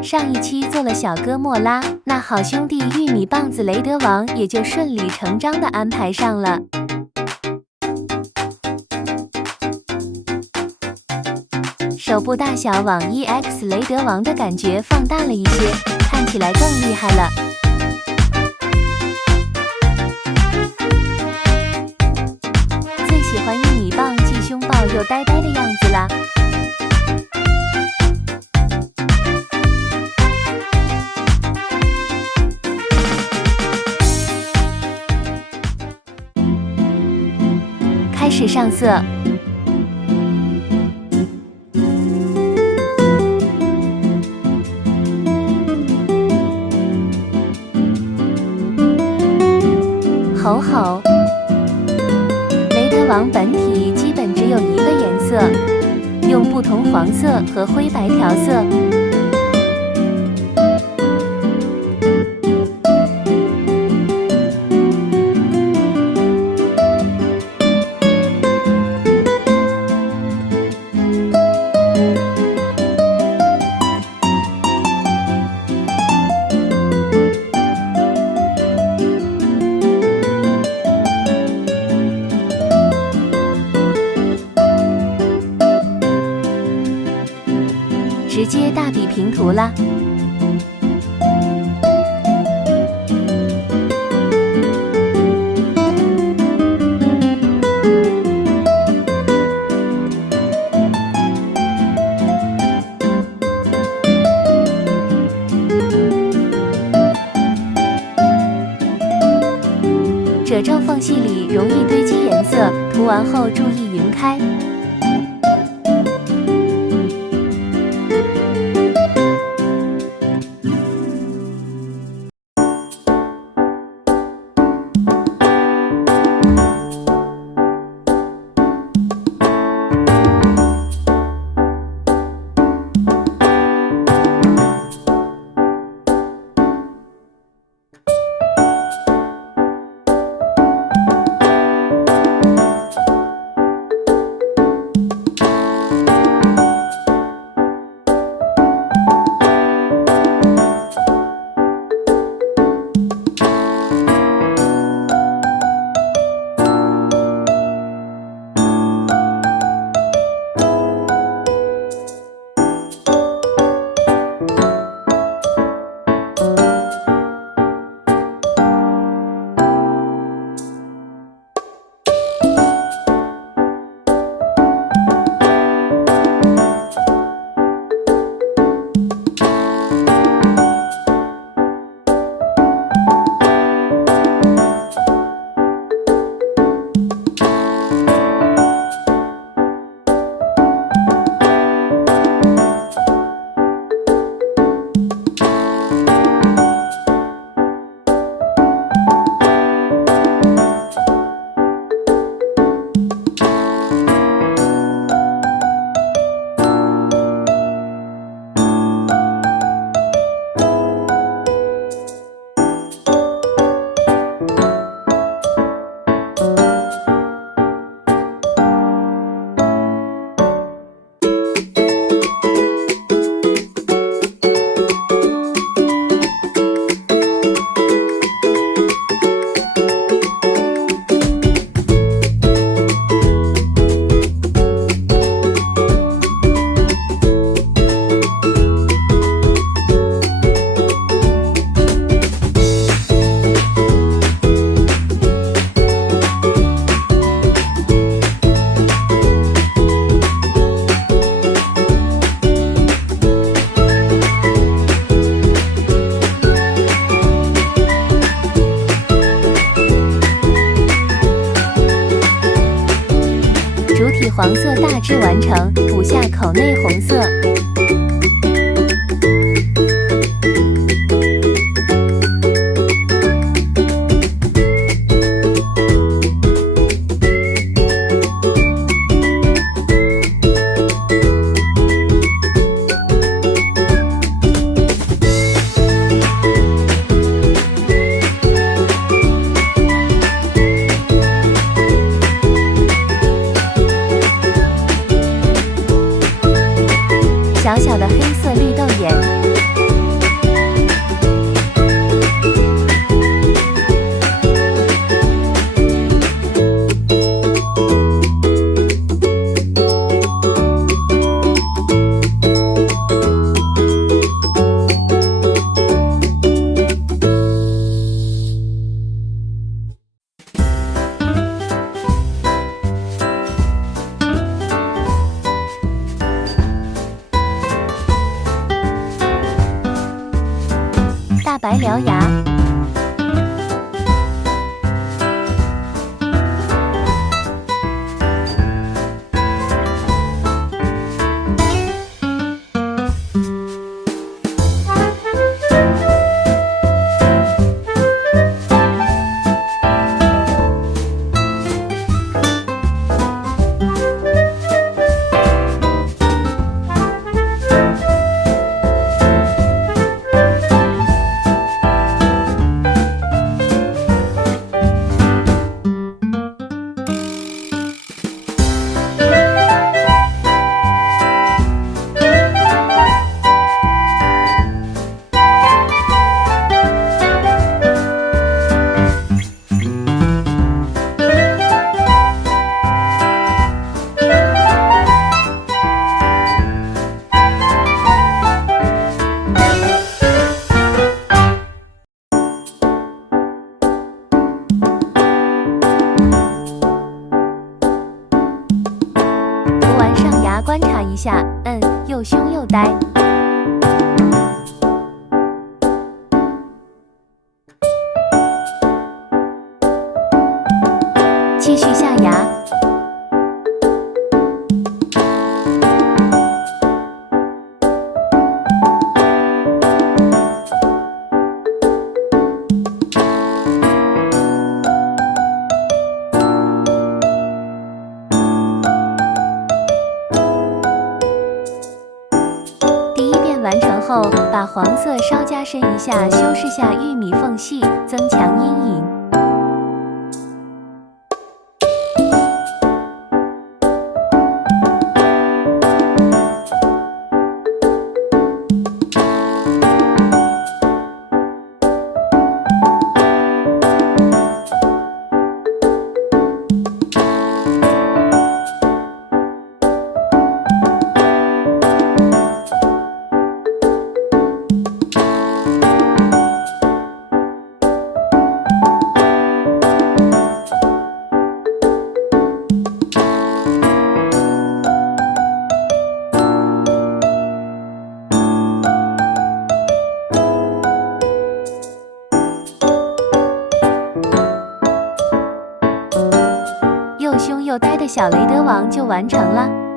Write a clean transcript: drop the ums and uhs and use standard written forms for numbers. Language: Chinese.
上一期做了小哥莫拉，那好兄弟玉米棒子雷德王也就顺理成章的安排上了。手部大小往 EX 雷德王的感觉放大了一些，看起来更厉害了。最喜欢玉米棒既凶暴又呆呆的样子啦。开始上色。吼吼！雷德王本体基本只有一个颜色，用不同黄色和灰白调色。直接大笔平涂啦！褶皱缝隙里容易堆积颜色，涂完后注意匀开。黄色大致完成，补下口内红色。小小的黑色绿豆眼。大白獠牙。观察一下，又凶又呆。继续下牙。完成后，把黄色稍加深一下，修饰下玉米缝隙，增强阴影。又凶又呆的小雷德王就完成了。